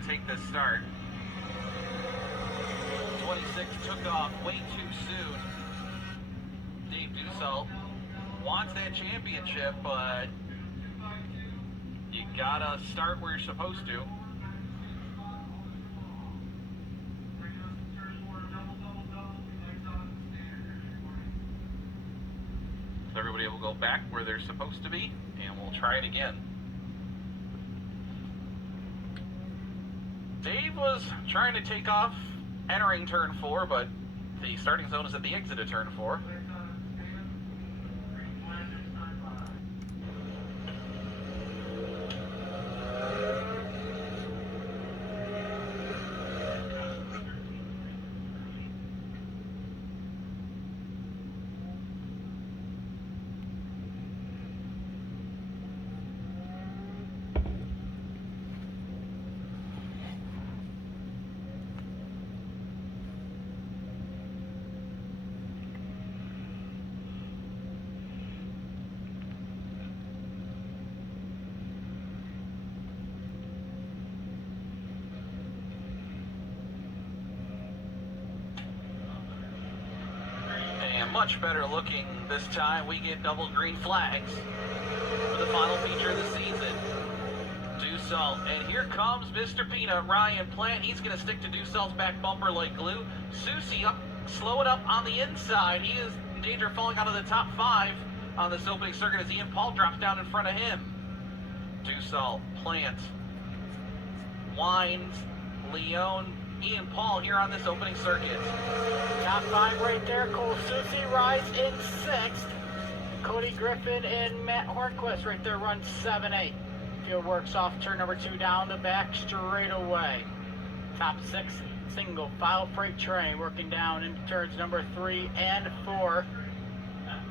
going to take this start. 26 took off way too soon. Dave Dussault wants that championship, but you gotta start where you're supposed to. So everybody will go back where they're supposed to be, and we'll try it again. Dave was trying to take off entering turn 4, but the starting zone is at the exit of turn 4. Much better looking this time. We get double green flags for the final feature of the season. Dussault, and here comes Mr. Peanut, Ryan Plant. He's going to stick to Dussault's back bumper like glue. Susie up, slow it up on the inside. He is in danger of falling out of the top 5 on this opening circuit as Ian Paul drops down in front of him. Dussault, Plant, Wines, Leone, Ian Paul here on this opening circuit. Top 5 right there. Cole Susie rides in 6th. Cody Griffin and Matt Hornquist right there run 7-8. Field works off turn number 2 down the back straight away. Top 6 single file freight train working down into turns number 3 and 4.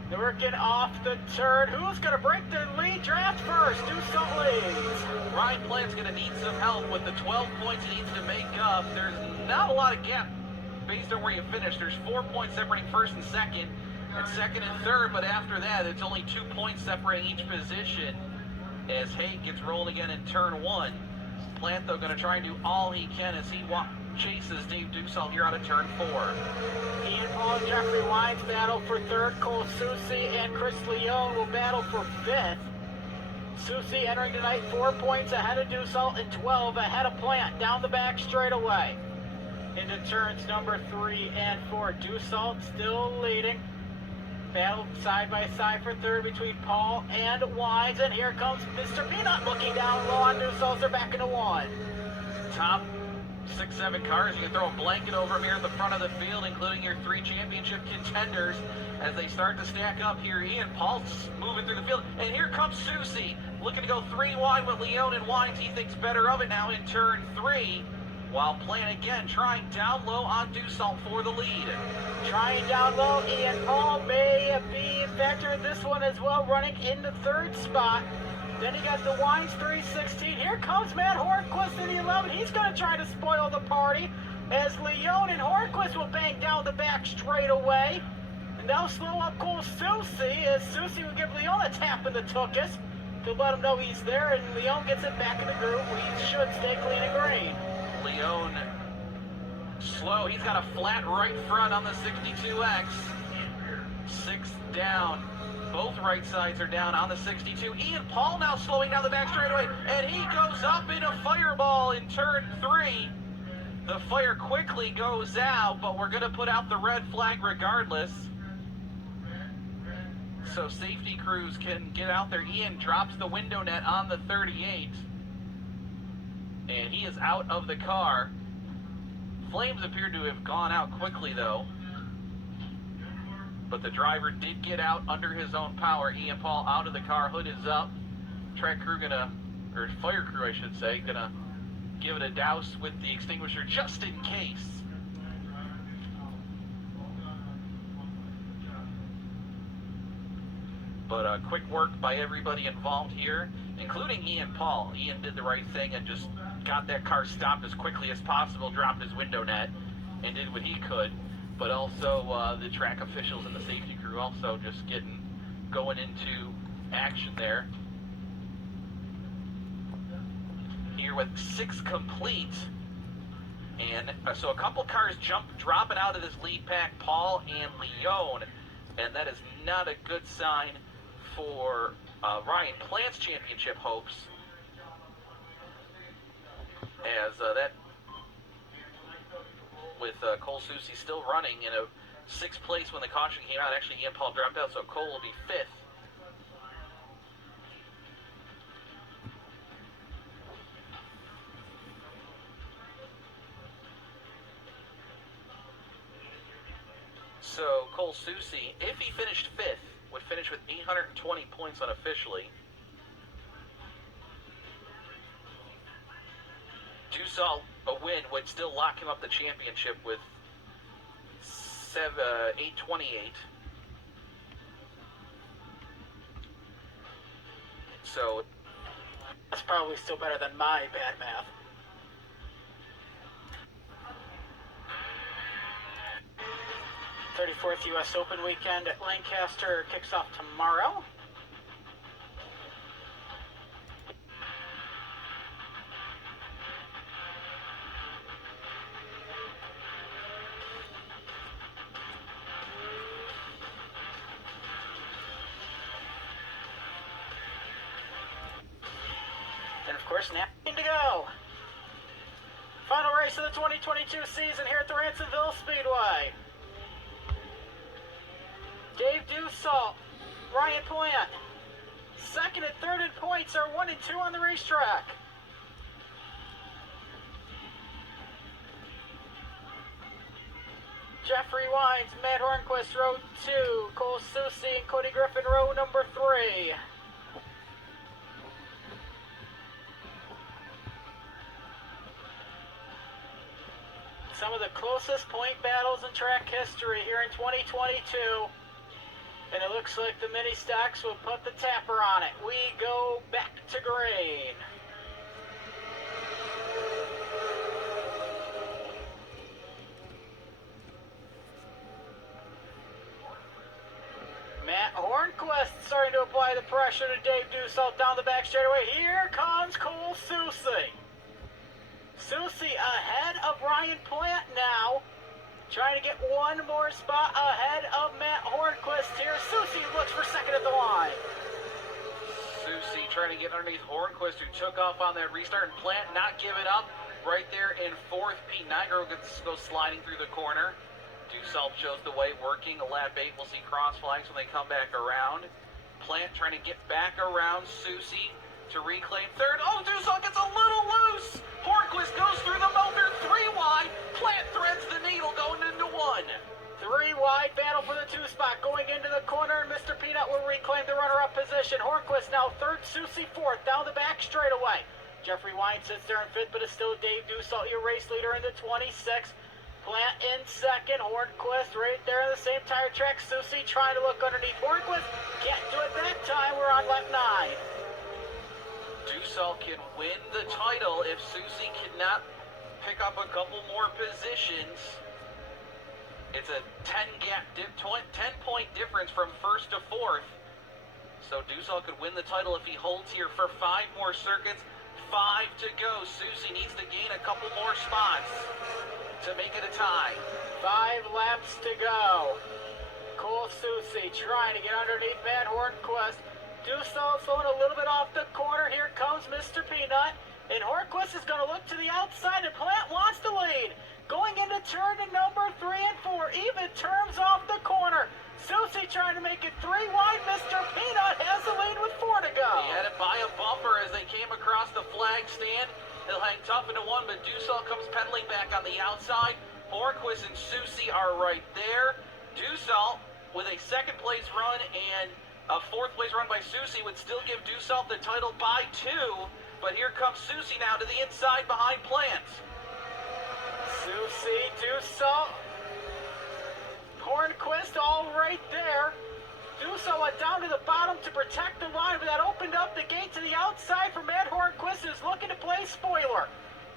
They're working off the turn. Who's going to break the lead draft first? Dussault leads. Ryan Plant's going to need some help with the 12 points he needs to make up. There's not a lot of gap based on where you finish. There's 4 points separating first and second and third, but after that, it's only 2 points separating each position as Haig gets rolled again in turn 1. Plant, though, going to try and do all he can as he chases Dave Dussault here out of turn 4. Ian Paul and Jeffrey Wines battle for 3rd. Cole Susie and Chris Leone will battle for 5th. Susie entering tonight 4 points ahead of Dussault and 12 ahead of Plant down the back straight away. Into turns number 3 and 4. Dussault still leading. Battle side by side for 3rd between Paul and Wines. And here comes Mr. Peanut looking down low on Dussault. They're back into 1. Top 6-7 cars. You can throw a blanket over them here at the front of the field, including your 3 championship contenders as they start to stack up here. Ian Paul's moving through the field, and here comes Susie looking to go 3 wide with Leone and Wines. He thinks better of it now in turn 3, while Plant again trying down low on Dussault for the lead. Trying down low, Ian Paul may be a factor in this one as well, running in the 3rd spot. Then he got the Wines 316. Here comes Matt Hornquist in the 11. He's going to try to spoil the party as Leone and Hornquist will bang down the back straight away. And now slow up Cole Susie as Susie will give Leone a tap in the tuchus to let him know he's there, and Leone gets it back in the groove where he should stay clean and green. Leone slow. He's got a flat right front on the 62X. 6th down. Both right sides are down on the 62. Ian Paul now slowing down the back straightaway, and he goes up in a fireball in turn 3. The fire quickly goes out, but we're going to put out the red flag regardless. So safety crews can get out there. Ian drops the window net on the 38, and he is out of the car. Flames appear to have gone out quickly, though. But the driver did get out under his own power. Ian Paul out of the car, hood is up. Track crew or fire crew I should say, gonna give it a douse with the extinguisher just in case. But quick work by everybody involved here, including Ian Paul. Ian did the right thing and just got that car stopped as quickly as possible, dropped his window net, and did what he could. But also the track officials and the safety crew also just going into action there. here with 6 complete. And so a couple cars dropping out of this lead pack, Paul and Leone. And that is not a good sign for Ryan Plant's championship hopes. As that, with Cole Soucy still running in a 6th place when the caution came out. Actually, Ian Paul dropped out, so Cole will be 5th. So Cole Soucy, if he finished 5th, would finish with 820 points unofficially. Dussault, a win, would still lock him up the championship with 828. So that's probably still better than my bad math. '34th U.S. Open weekend at Lancaster kicks off tomorrow. And of course, now to go. Final race of the 2022 season here at the Ransomville Speedway. Dave Dussault, Ryan Plant, 2nd and 3rd in points are 1 and 2 on the racetrack. Jeffrey Wines, Matt Hornquist, row 2, Cole Soucy and Cody Griffin, row number 3. Some of the closest point battles in track history here in 2022. And it looks like the mini stocks will put the tapper on it. We go back to green. Matt Hornquist starting to apply the pressure to Dave Dussault down the back straightaway. Here comes Cole Soucy. Soucy ahead of Ryan Plant now. Trying to get one more spot ahead of Matt Hornquist here. Soucy looks for 2nd at the line. Soucy trying to get underneath Hornquist, who took off on that restart, and Plant not giving up. Right there in 4th, Pete Nigro goes sliding through the corner. Dussault shows the way, working a lap 8. We'll see cross flags when they come back around. Plant trying to get back around Soucy to reclaim 3rd. Oh, Dussault gets a little loose. Hornquist goes through the Melter, 3 wide. Plant threads the needle going into 1. 3 wide battle for the 2 spot going into the corner, and Mr. Peanut will reclaim the runner-up position. Hornquist now 3rd, Soucy 4th, down the back straightaway. Jeffrey Wine sits there in 5th, but it's still Dave Dussault, your race leader in the 26th. Plant in 2nd, Hornquist right there on the same tire track. Soucy trying to look underneath Hornquist. Can't do it that time. We're on lap 9. Dussault can win the title if Soucy cannot pick up a couple more positions. It's a 10-point difference from 1st to 4th. So Dussault could win the title if he holds here for 5 more circuits. 5 to go. Soucy needs to gain a couple more spots to make it a tie. 5 laps to go. Cole Soucy trying to get underneath Matt Hornquist. Dussault slowing a little bit off the corner. Here comes Mr. Peanut. And Hornquist is going to look to the outside, and Plant wants to lead. Going into turn number 3 and 4. Even turns off the corner. Soucy trying to make it 3 wide. Mr. Peanut has the lead with 4 to go. He had it by a bumper as they came across the flag stand. He'll hang tough into 1, but Dussault comes pedaling back on the outside. Hornquist and Soucy are right there. Dussault with a 2nd place run and a 4th place run by Soucy would still give Dussault the title by 2. But here comes Soucy now to the inside behind Plant. Soucy, Dussault, Hornquist all right there. Dussault went down to the bottom to protect the line, but that opened up the gate to the outside for Matt Hornquist, who's looking to play spoiler.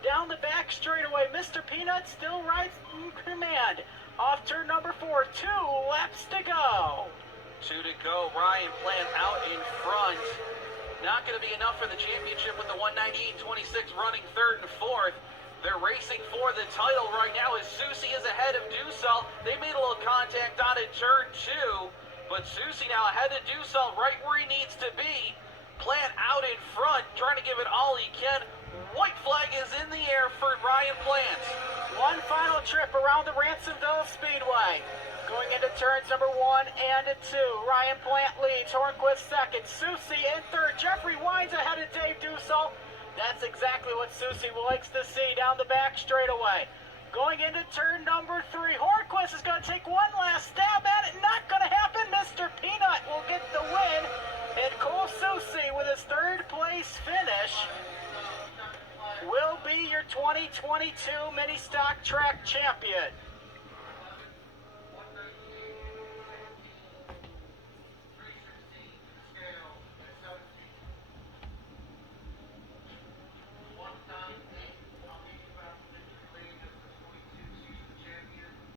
Down the back straightaway, Mr. Peanut still rides in command. Off turn number 4, 2 laps to go. 2 to go. Ryan Plant out in front. Not going to be enough for the championship with the 198.26 running third and fourth. They're racing for the title right now as Susie is ahead of Dussault. They made a little contact on in turn two, but Susie now ahead of Dussault right where he needs to be. Plant out in front, trying to give it all he can. White flag is in the air for Ryan Plant. One final trip around the Ransomville Speedway. Going into turns number 1 and 2. Ryan Plant leads, Hornquist second, Susie in third, Jeffrey Wines ahead of Dave Dussault. That's exactly what Susie likes to see down the back straightaway. Going into turn number 3, Hornquist is going to take one last stab at it. Not going to happen. Mr. Peanut will get the win. And Cole Susie with his third place finish will be your 2022 Mini Stock Track champion.